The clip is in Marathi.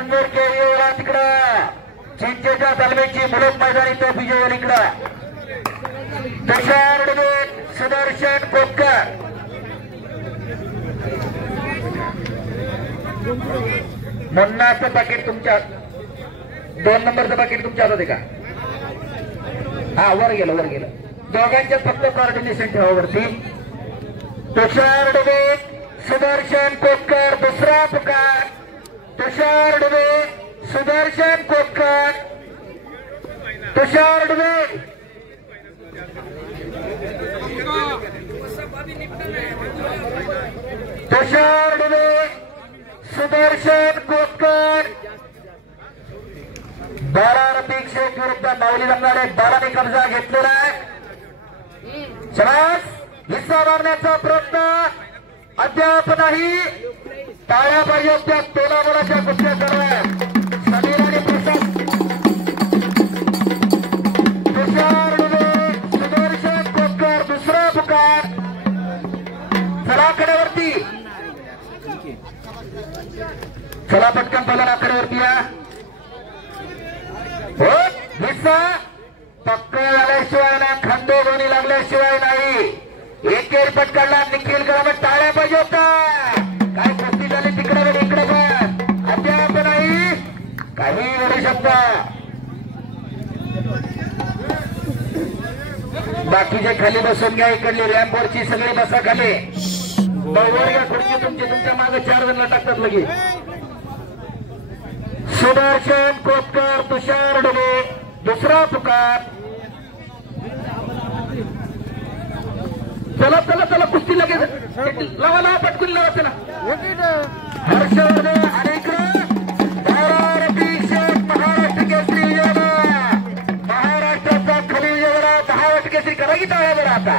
रणवीर केळीवाला तिकडं चिंचेच्या तालमीची मुलक मैदानी तो विजयवाल इकडं तुषार डबे सुदर्शन कोपकर मुन्नाचं पाकिट तुमच्या 2 नंबरचं पाकिट तुमच्या हातात आहे का? हा वर गेलं दोघांच्या फक्त कॉर्डिनेशन ठेवा वरती तुषार डबे सुदर्शन कोपकर दुसरा पुकार तुषार डबे सुदर्शन कोपकर तुषार डबे तुषार डबे सुदर्शन कोपकर 12 रफिक शेख विरुद्ध माऊली रंगाडे 12 ने कब्जा घेतलेला आहे. शबास हिस्सा मारण्याचा प्रयत्न अद्याप नाही. टाळ्या पाहिजे त्या तोलामोलाच्या कुस्त्या करत समीर आणि प्रसाद तुषार डबे सुदर्शन कोपकर दुसरा पुकार चला कडेवरती चला पटकन पहिला कडेवरती या हो हिस्सा पक्का झाल्याशिवाय ना खंडे दोन्ही लागल्याशिवाय नाही. एकेर पटकाडला निखिल करामत टाळ्या पाहिजे होता. काय कुस्ती झाली तिकडे पण इकडे पण अद्याप नाही काही होऊ शकता. बाकीचे खाली बसून घ्या. इकडली रॅम्पवरची सगळी बसा खाली बरोबर या खुर्ची तुमच्या मागे 4 जण टाकतात लगे. सुदर्शन कोपकर तुषार डबे दुसरा पुकार चला चला चला कुस्ती लगेच लावा लावा पटकून लावा चला हर्षवर्धन आणि महाराष्ट्र केसरी विजय महाराष्ट्राचा खाली विजय 10 केसरी करा की टाळ्या बरं आता